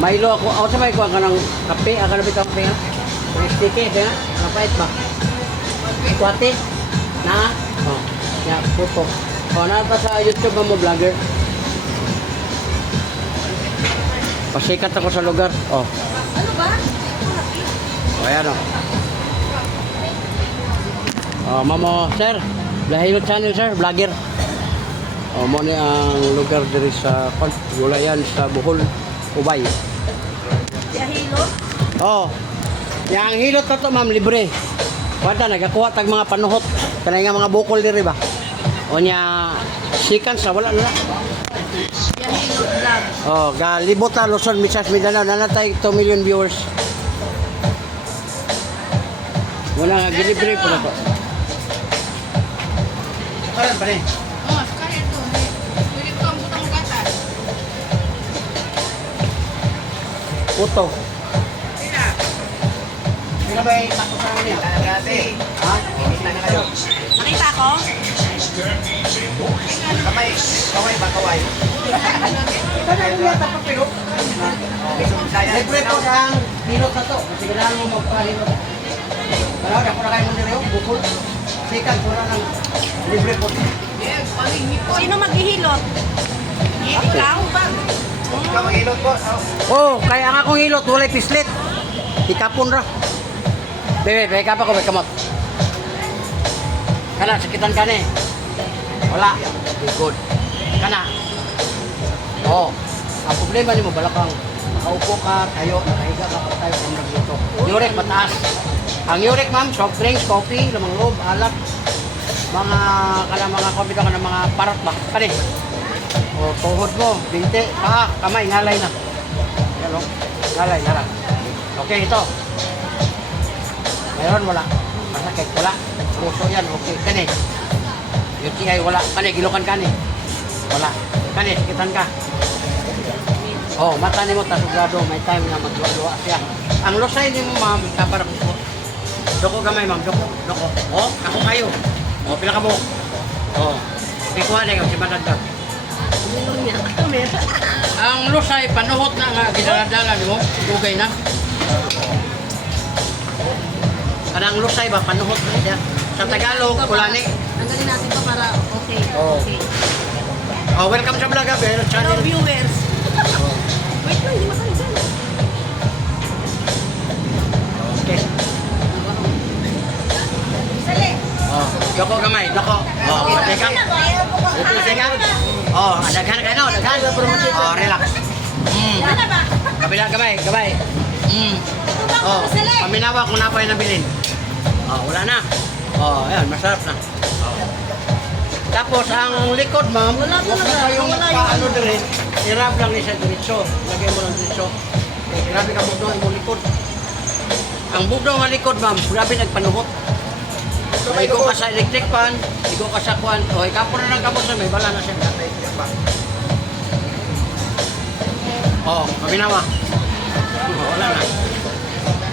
Milo ako. Ako sa may kuha ka ng kape. Ako na bitaw kape. May sticky. Kaya napait ba? Kuwate. Na? Oh. Ya, puto. Oh, nata sa YouTube mo vlogger. Pasikat ako sa lugar. Oh. Ano ba? O, ayan o. O, mamo, sir. Lahilot channel, sir. Vlogger. O, mo ni ang lugar diri sa Gulayan sa Bohol, Ubay. Yahilot? O, yang hilot na to, ma'am, libre. Wala, nagakuha tag mga panuhot. Kanay nga mga bukol diri ba? O niya, sikan sa wala na. Yahilot vlog. Oh, galibot na Luzon, Visayas, Mindanao. Nanatay 2 million viewers. Wala nga, gilibre po na to. Karan pa rin. Oh, kaya ito. Pwede ko ang butang gatas. Puto. Sila. Sino ba yung takusan niya? Dati. Ha? Kita na kayo. Nakita ko? Kamay. Kaway ba kaway? Ito na yung yata pa pero. Libre po ang hilot na to. Kasi kailangan mo magpahilot. Pero ako na kayo mo nila yung bukol. Sikat po na ng libre po. Sino maghihilot? Ikaw? Ikaw mag-ilot po. Oh, kaya ang akong hilot, walay pislit. Ikapon ra. Bebe, bebe, kapa ko, may kamot. Kana, sakitan ka ni. Wala. Okay, good. Kana. Oh, ang problema ni mo, balakang nakaupo ka, tayo, nakahiga ka pa tayo kung nagluto. Uric, mataas. Ang uric, ma'am, soft drinks, coffee, lamang loob, alak, mga coffee ka ng mga parot ba? Kani. O, tuhod mo, binti, paa, kamay, ngalay na. Yan o, ngalay, nara. Okay, ito. Mayroon, wala. Masakit, wala. Puso yan, okay. Kani. UTI, wala. Kani, gilukan kani. Wala. Kani, sakitan ka. Oh, mata ni mo, tasugado. May time na magluwa siya. Ang lusay ni mo, ma'am, kaparang po. Doko gamay, ma'am. Doko. Doko. Oh, ako kayo. Oh, pila ka mo. Oh. Ikuha na yung si Madagdag. Ang lusay, panuhot na nga, gidaladala ni mo. Dugay na. Kanang lusay ba, panuhot na siya. Sa Tagalog, kulani. Tanggalin natin to para okay. Oh. Okay. Oh, welcome sa vlog, Abel. Hello Channel. viewers. Wait lang, hindi makalisan. Okay. Sali. Oh, doko gamay, doko. Oh, patay ka. Patay ka. Oh, daghan ka no, daghan. Oh, relax. Wala ba? Kabila gamay, gamay. Oh, paminawa kung napay nabilin. Oh, wala na. Oh, ayan, masarap na. Oh. Tapos ang likod, ma'am, Wala huwag talaga, na kayong wala paano din. Irap lang niya sa diretso. Lagyan mo ng diretso. Eh, grabe ka bugnaw yung likod. Ang bugnaw ng likod, ma'am, grabe nagpanuhot. Igo ka sa electric fan, igo ka sa kwan. O, ikapo na ng kamot na may bala na siya. Oh, paminawa. Oh, wala na.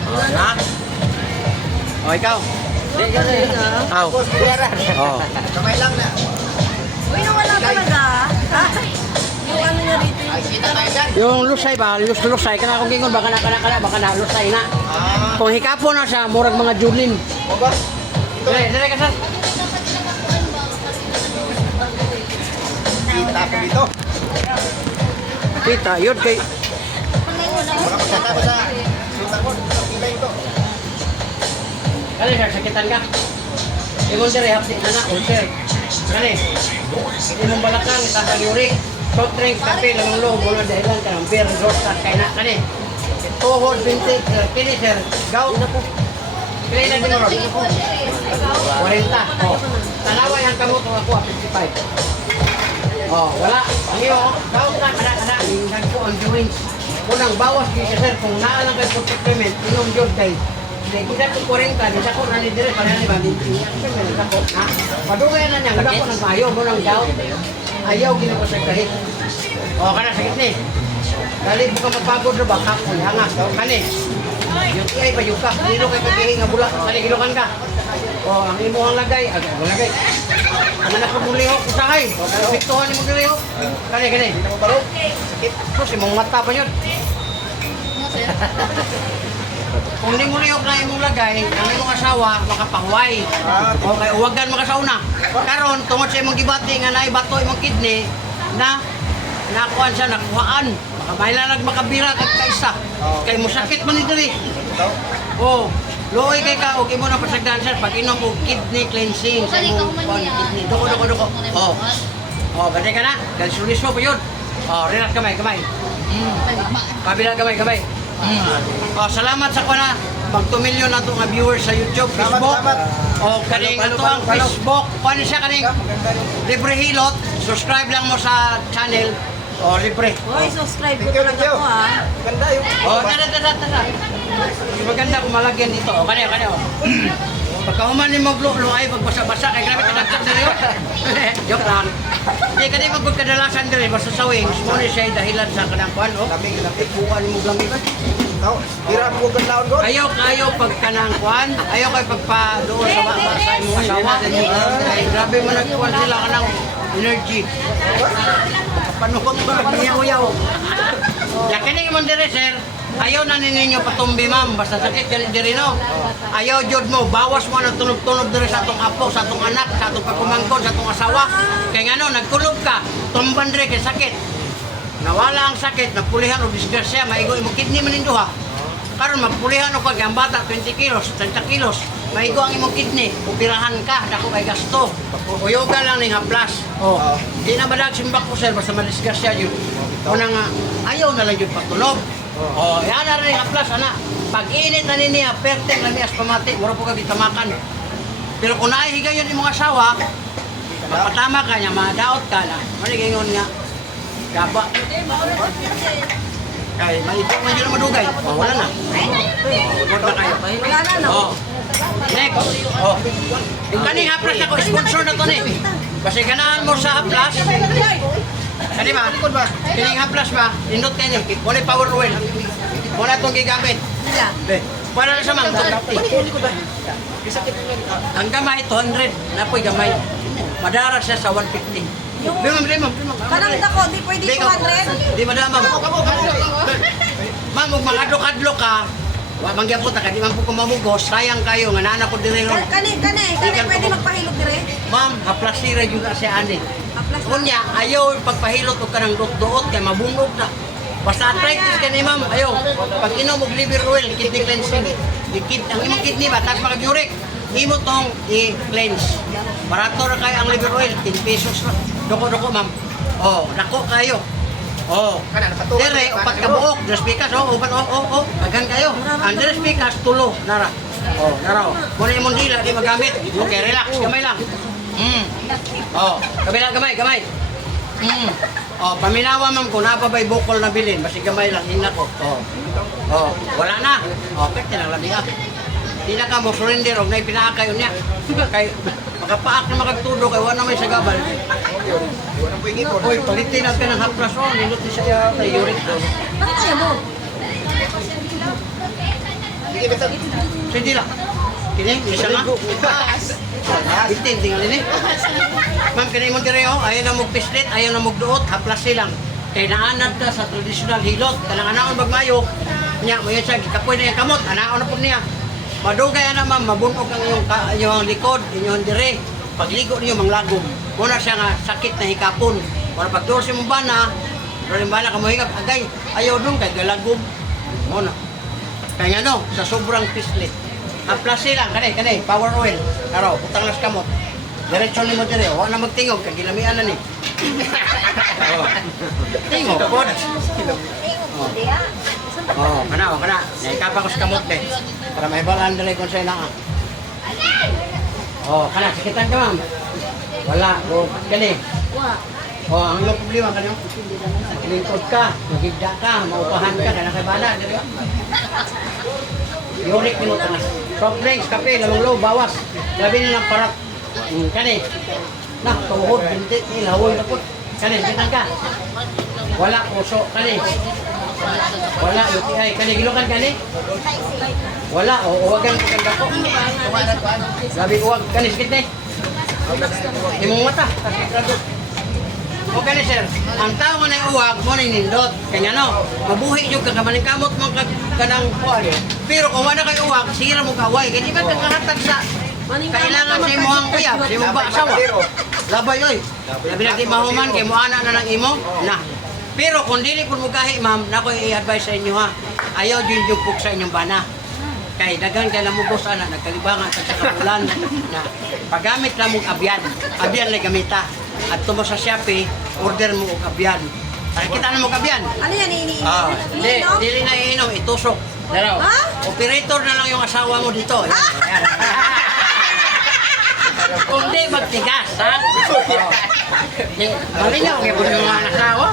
Oh, na? Oh, ikaw. Aw. Oh. Kamay lang na. Uy, nawala talaga. Yung ano niya rito. Ay, kita tayo dyan. Yung lusay ba, lusay kana kung gingon baka na lusay na. Kung hikapo na siya, murag mga julin. O ba? Dire ka sa. Kita ko dito. Kita, yun kay Baka magkata ko sa suta ko. Kita ito. kani sa sakitan ka. Ingon dire hapdi ana ulcer. Kani. Imong balakang tasang uric. Soft drink, kape, lamang loob, wala dahilan ka ng beer, rosta, kaya na, kani. Tuhod, binti, kini sir, gout na po. Kaya na din mo, 40. Oh. Tanawa yung kamot ng ako, 55. Oh, wala. Ang iyo, gout na, kada, nagpo ang joints. Unang bawas kayo sir, kung naalang kayo po supplement, inom yun kay hindi kita ko 40, di ko na ni dire para ni ba binti. Siyempre, ko na. Padugay na niya, wala ko ng mayo, mo ng gout. Ayaw gina ko sa kahit. O, kana sakit ni. Dali mo ka magpagod na ba? Kapoy, hangas. O, kani. Yung tiyay pa yung kap. Nilo kay kagihi nga bulak. Kani, gilukan ka. O, ang imo ang lagay. Ang lagay. Ano na ko mong lihok? Usahay. O, piktuhan ni mong lihok. Kani, kani. Kita mo baro? Sakit. Tapos, imong mata pa yun. Kung di mo niyok na imong lagay, ang imong asawa, makapahuway. Okay, uwagan makasauna. Karon tungod sa imong gibati nga naay bato imong kidney, na nakuan siya, nakuhaan. Makabailan makabira kag kaisa. Kay mo sakit man ni diri. Oh, luoy kay ka og imo na pasagdan sir pag inom og kidney cleansing sa imong kidney. Doko. Oh. Oh, bade ka na. Dahil suliso po yun. Oh, relax kamay. Kabila kamay. Oh, salamat sa kuna. Pag 2 million na itong viewers sa YouTube, Facebook. O kaning ito ang Facebook. Kuha siya kaning libre hilot. Subscribe lang mo sa channel. O, libre. Hoy, subscribe ko talaga ko ha. Ganda yung... O, tada. Maganda kung malagyan dito. O, kanya. O. Pagkahuman ni mo glo ay pagbasa-basa kay grabe kadagdag na yun. Joke lang. Hindi ka di magpagkadalasan din basta sa wings. Muna siya dahilan sa kanang kuhan. O, Lamig. kuhan mo lamig. Tira mo ganda ko. Ayaw pag kanang kuhan. Ayaw kay pagpa-doon sa imong asawa. Ay, grabe mo nagkuhan sila kanang energy. Panuhot ba yaw-yaw. Yakining mo dire sir. Ayaw na ninyo patumbi ma'am, basta sakit ganit diri no. Ayaw jud mo, bawas mo ang tunog-tunog diri sa atong apo, sa atong anak, sa atong pagkumangkon, sa atong asawa. Kay ngano nagkulob ka, tumban diri kay sakit. Nawala ang sakit, napulihan o disgrasya, maigo imong kidney man duha. Karon mapulihan o pag ang bata 20 kilos, 30 kilos, maigo ang imong kidney, operahan ka, dako kay gasto. Uyoga lang ning haplas. Oh. Di na madag simbak ko sir, basta madisgrasya yun. Una nga, ayaw na lang yun patunog. Oh, yan na rin ang plus, anak. Pag-init na niya, perteng na niyas pamati, mura po ka bitamakan. Pero kung naihiga yun yung mga asawa, mapatama ka niya, madaot ka na. Manigingon nga, gaba. Ay, maipok na yun madugay. Oh, wala na. Huwag na kayo. Wala na, no? Oh. Next. Oh. Yung kaning haplas ako, sponsor na to ni. Kasi ganahan mo sa haplas. Kani ba? Kining haplas ba? Indot kayo ni. Muna power oil. Muna itong gigamit. Sila. Para sa mga 150. Ang gamay, 200. Napoy gamay. Madara siya sa 150. Bimam. Kanang dako, di pwede 200. Di madamam. Ma'am, huwag mga ka. Wa mangyapot ka, di man po kumamugos. Sayang kayo, nga naanak ko dire ron. Kani pwede magpahilot dire. Ma'am, haplasira juga siya ani. Haplas na. Kunya, ayaw pagpahilot o kanang duot-duot kay mabungog na. Basta arthritis ka ni ma'am, ayaw. Pag inom og liver oil, kidney cleansing. Ang imong kidney ba, taas mga uric. Imo tong i-cleanse. Barato ra kayo ang liver oil, 10 pesos na. Doko-doko ma'am. Oh, dako kayo. Oh, dire, upat ka buok, dress pikas, upat, dagan kayo. Ang dress pikas, tulo, nara. Oh, nara. Muna imong dila, di magamit. Okay, relax, gamay lang. Oh, kabila, gamay. Oh, paminawa ma'am kung napabay bukol na bilin, basi gamay lang, hina ko. Oh, wala na. Oh, pwede lang labi ah. Di na ka mo surrender, og na ipinaakay niya. Kay, makapaak na makagtudo, kay wala may sagabal. Oy, palitin natin ng haplas, nindot ni siya kay uric. Bakit kaya mo? Sige lang. Kini, isa na. Bitin, tinggal ini. Ma'am, kini mo dire ayaw na magpislit, ayaw na magduot, haplas silang. Kay naanad ka sa traditional hilot, kanang anaon magmayo. Nya, mo yun siya, kapoy na yung kamot, anaon na po niya. Madugay na ma'am, mabunog ang inyong likod, inyong dire. Pagligo niyo manglagom. Muna siya nga sakit na hikapon. Para pagduro si mong bana, pero yung bana ka mo hikap, agay, ayaw dun kay galagom. Muna. Kaya nga no, sa sobrang pislit. Haplas silang, kanay, power oil. Karo, putang las kamot. Diretso ni mo dire, wala na magtingog, kagilamian na ni. Tingog, pod. Kana. Naikapa ko sa kamot de. Para may balaan dali kung sa'yo na. Kana, sakitan ka ma'am. Wala, kani. Ang iyong problema kanyo. Lingkod ka, magigda ka, maupahan ka, kana kay bala. Uric ni mo tanas. Soft drinks, kape, lamang low, bawas. Labi nilang parat. Kani. Tuhod, binti, ilawoy na po. Kani, sakitan ka. Wala, puso, kani. Wala, UTI. Kani, gilukan kani? Wala, uwagan ko kanda ko. Labi uwag, kani, sakit na eh. Imong mata, Okay na sir, ang tao nga na uwag mo na nindot. Kaya no, mabuhi yung kagamaning kamot mo kanang kuwan. Pero kung wala kayo uwag, sira mo kaway. Kaya di ba kakahatag sa kailangan sa imo ang uyab, sa imo ba asawa. Labay oy. Labi na di mahuman kay mo ana na ng imo na. Pero kung dili kun mo gahi ma'am, nako i-advise sa inyo ha. Ayaw din yung pug sa inyong bana. Kay daghan kay namugos ana nagkalibangan sa kapulan na paggamit na mong abyan. Abyan na gamita. At tumo sa Shopee, order mo og abyan. Para kita na mo abyan. Ano yan, iniinom? Ah, di, Iniinom? dili na iinom, itusok. Dalaw. Ha? Operator na lang yung asawa mo dito. Yan. Kung di magtigas, ha? Malinaw kaya po yung mga asawa.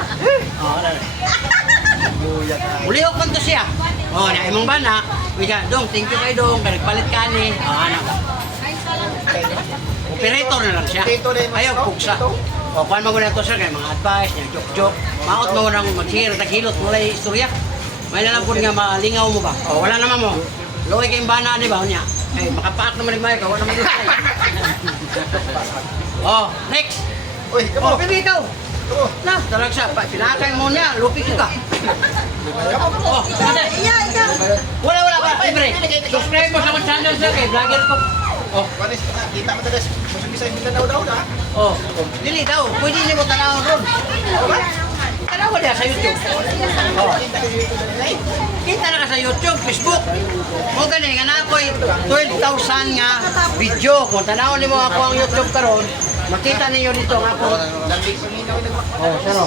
Ulihok man to siya. Oh, na imong bana, wika, dong, thank you kay dong, nagpalit ka ni. Oh, ano. Operator na lang siya. Ayaw, pugsa. O, kuhan mo muna ito sir, kaya mga advice, yung joke-joke. Maot mo nang maghihirot, naghilot, wala yung istorya. May nalang po nga malingaw mo ba? O, wala naman mo. Luwi kayong bana, di ba? Niya. Eh, makapaak naman yung ka, wala naman yung Oh, next. Uy, Oh, baby, ikaw. Oo. Na, talagang siya. Pinakay mo niya, lupik ka. Oh, ate. Ikaw. Wala ba, libre. Subscribe mo sa akong channel sir, kay vlogger ko. Oh, Panis, kita mo tadas. Musugi sa Mindanao daw na. oh. Dili daw, pwede niyo mo tanawon ron. Tanawa niya sa YouTube. Oh. Kita na ka sa YouTube, Facebook. Mo gani nga na ako'y 12,000 nga video. Kung tanawon niyo ako ang YouTube karon, makita niyo dito nga ako. Lambing paminaw na. Oh, saro.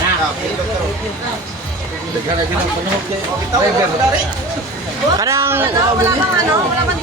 Na. Bitaw, dari. Parang Wala bang ano? Wala bang